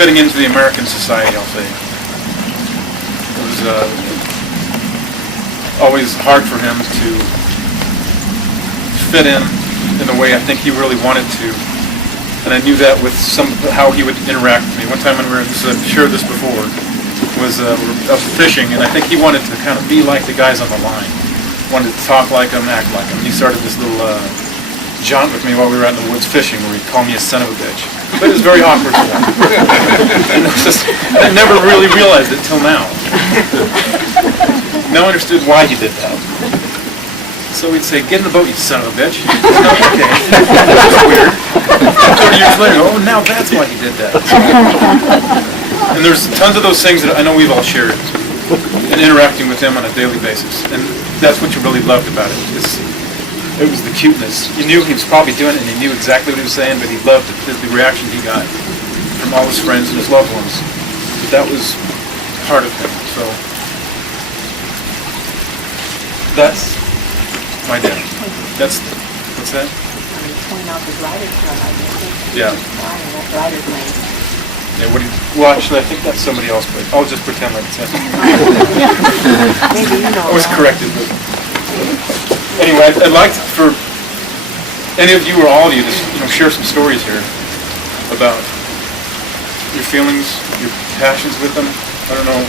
fitting into the American society, I'll say. It was always hard for him to fit in the way I think he really wanted to. And I knew that with how he would interact with me. One time when I've shared this before, was I was fishing, and I think he wanted to kind of be like the guys on the line. Wanted to talk like them, act like them. He started this little jaunt with me while we were out in the woods fishing, where he'd call me a son of a bitch. But it was very awkward for him. And I never really realized it till now. Now I understood why he did that. So we'd say, "Get in the boat, you son of a bitch." No, okay. That was weird. 30 years later, oh, now that's why he did that. And there's tons of those things that I know we've all shared in interacting with him on a daily basis. And that's what you really loved about it. It was the cuteness. You knew he was probably doing it, and he knew exactly what he was saying, but he loved the reaction he got from all his friends and his loved ones. That was part of him. So that's my dad. What's that? Point out the writer's club, I guess. Yeah. That writer's name. Yeah, well, actually, I think that's somebody else, but I'll just pretend like it's him. Maybe you know. I was corrected, but anyway, I'd like for any of you or all of you to share some stories here about your feelings, your passions with them. I don't know,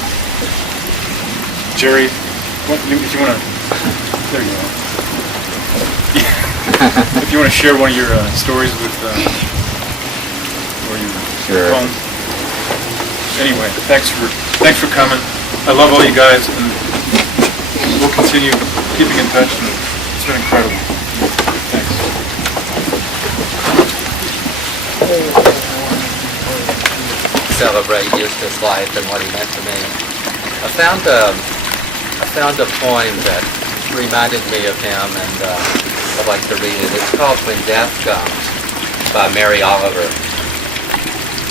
Jerry, if you want to, there you go. If you want to share one of your stories with or your poem. Anyway, thanks for coming. I love all you guys, and we'll continue keeping in touch. And it's been incredible. Thanks. Celebrate Eustace's life and what he meant to me. I found a poem that reminded me of him, and I'd like to read it. It's called "When Death Comes" by Mary Oliver.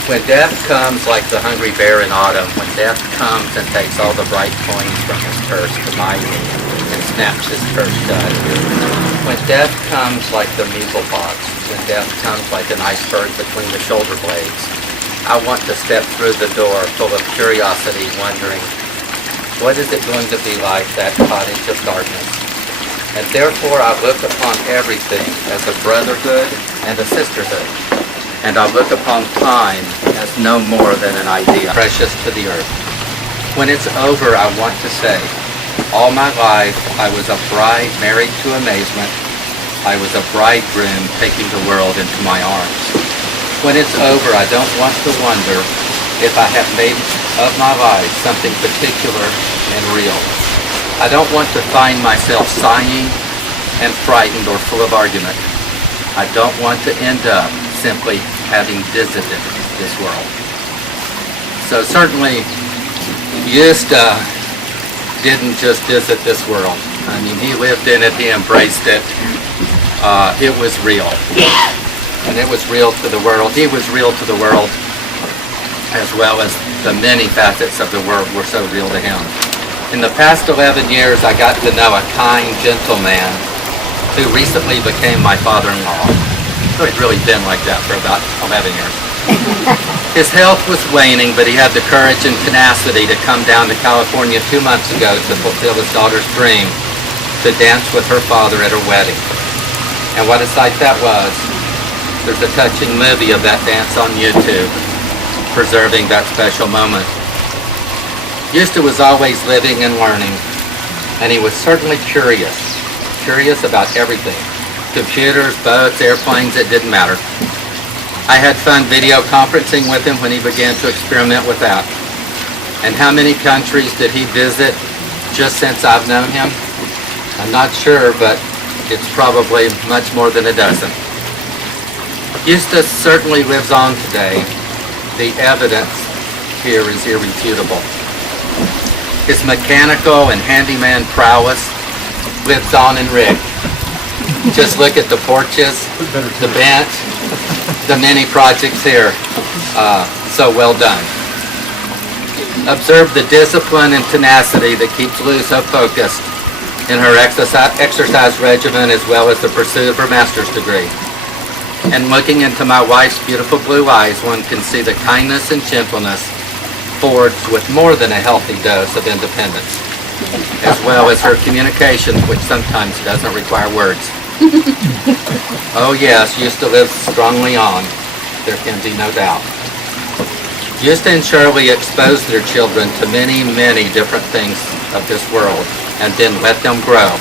When death comes like the hungry bear in autumn, when death comes and takes all the bright coins from his purse to bite and snaps his purse shut. When death comes like the measles pox, when death comes like an iceberg between the shoulder blades, I want to step through the door full of curiosity, wondering, what is it going to be like, that cottage of darkness? And therefore I look upon everything as a brotherhood and a sisterhood. And I look upon time as no more than an idea, precious to the earth. When it's over, I want to say, all my life I was a bride married to amazement. I was a bridegroom taking the world into my arms. When it's over, I don't want to wonder if I have made of my life something particular and real. I don't want to find myself sighing and frightened or full of argument. I don't want to end up simply having visited this world. So certainly, Gosta didn't just visit this world. I mean, he lived in it, he embraced it. It was real. And it was real to the world. He was real to the world, as well as the many facets of the world were so real to him. In the past 11 years, I got to know a kind, gentle man who recently became my father-in-law. So he'd really been like that for about 11 years. His health was waning, but he had the courage and tenacity to come down to California 2 months ago to fulfill his daughter's dream, to dance with her father at her wedding. And what a sight that was. There's a touching movie of that dance on YouTube, preserving that special moment. Gosta was always living and learning, and he was certainly curious about everything. Computers, boats, airplanes, it didn't matter. I had fun video conferencing with him when he began to experiment with that. And how many countries did he visit just since I've known him? I'm not sure, but it's probably much more than a dozen. Gosta certainly lives on today. The evidence here is irrefutable. His mechanical and handyman prowess lives on in Rick. Just look at the porches, the bench, the many projects here. So well done. Observe the discipline and tenacity that keeps Lou so focused in her exercise regimen, as well as the pursuit of her master's degree. And looking into my wife's beautiful blue eyes, one can see the kindness and gentleness forged with more than a healthy dose of independence, as well as her communications, which sometimes doesn't require words. Oh yes, used to live strongly on, there can be no doubt. Used to and Shirley exposed their children to many, many different things of this world, and then let them grow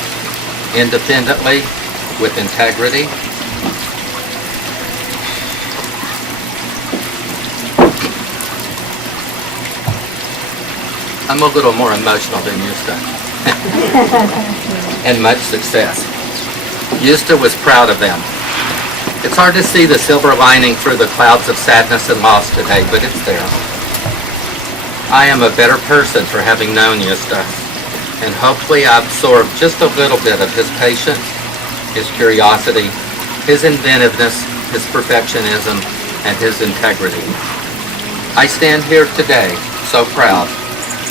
independently, with integrity, I'm a little more emotional than Yusta. And much success. Yusta was proud of them. It's hard to see the silver lining through the clouds of sadness and loss today, but it's there. I am a better person for having known Yusta, and hopefully I absorbed just a little bit of his patience, his curiosity, his inventiveness, his perfectionism, and his integrity. I stand here today so proud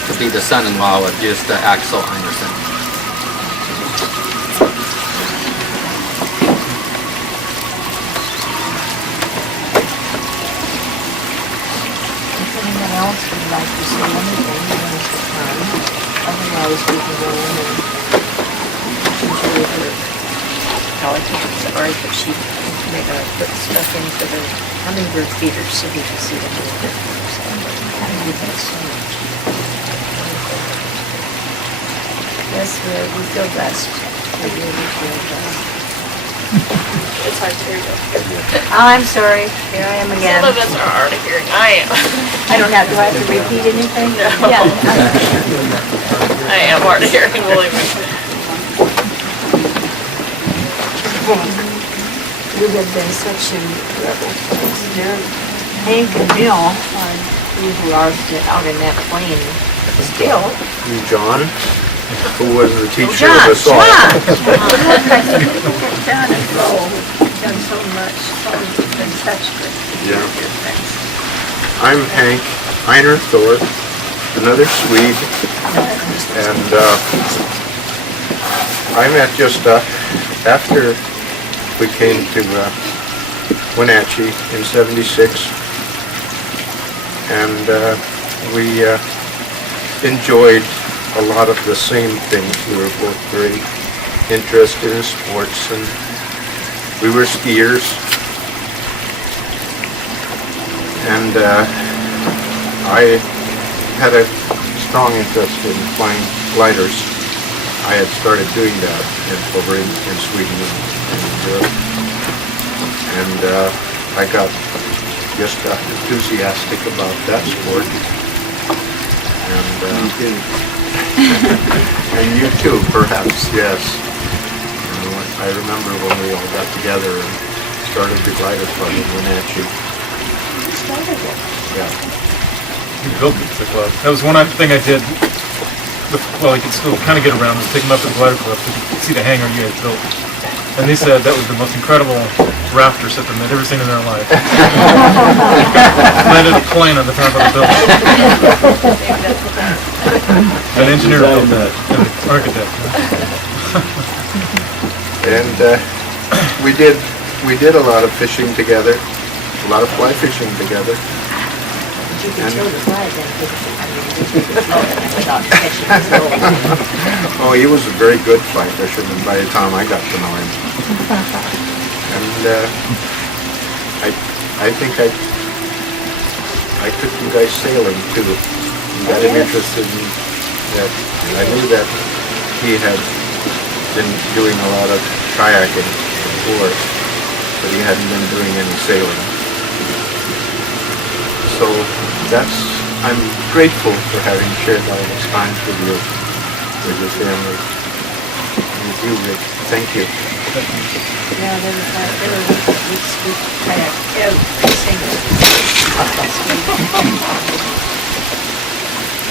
to be the son-in-law of Gosta Einarsson. If anyone else would like to say anything, now's the time. Otherwise, we can go in and enjoy her politics, or if she may put stuff into the hummingbird feeders so we can see them a little bit more. So, thanks so much. Yes, we feel blessed. We really feel blessed. It's hard to hear you. Oh, I'm sorry. Here I am again. Some of us are hard of hearing. I am. I don't have, do I have to repeat anything? No. Yeah. I am hard of hearing, believe me. You have been such incredible friends. They're Hank and Bill, who are out in that plane still. And John, who was the teacher John, of us all. John and Bo have done so much. It's been such good. Yeah. Good friends. I'm Hank Einarsson, another Swede, and I met Gosta after we came to Wenatchee in '76, and we enjoyed a lot of the same things. We were both very interested in sports, and we were skiers, and I had a strong interest in flying gliders. I had started doing that over in Sweden and Europe, and I got just enthusiastic about that sport, and and you too, perhaps, yes. I remember when we all got together and started the glider club in Wenatchee. Yeah. You built the club. That was one thing I did. Well, you could still kind of get around and pick them up at the glider club to see the hangar you had built. And they said that was the most incredible rafter system they'd ever seen in their life. Landed a plane on the top of the building. An engineer built that, and an architect. And we did a lot of fishing together, a lot of fly fishing together. You can show the flag then. Without catching the roll. Oh, he was a very good fly fisherman by the time I got to know him. And I think I took you guys sailing too. You got him interested in that. I knew that he had been doing a lot of kayaking before, but he hadn't been doing any sailing. So I'm grateful for having shared all this time with your family. And with you, Rick. Thank you. Yeah, they were we kayaked every single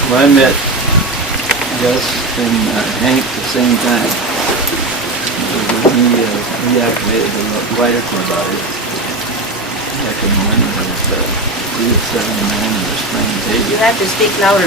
Well, I met Gus and Hank at the same time. He activated the glider club out here. Back in the winter, we was 7 in the morning, it was spring. You have to speak louder.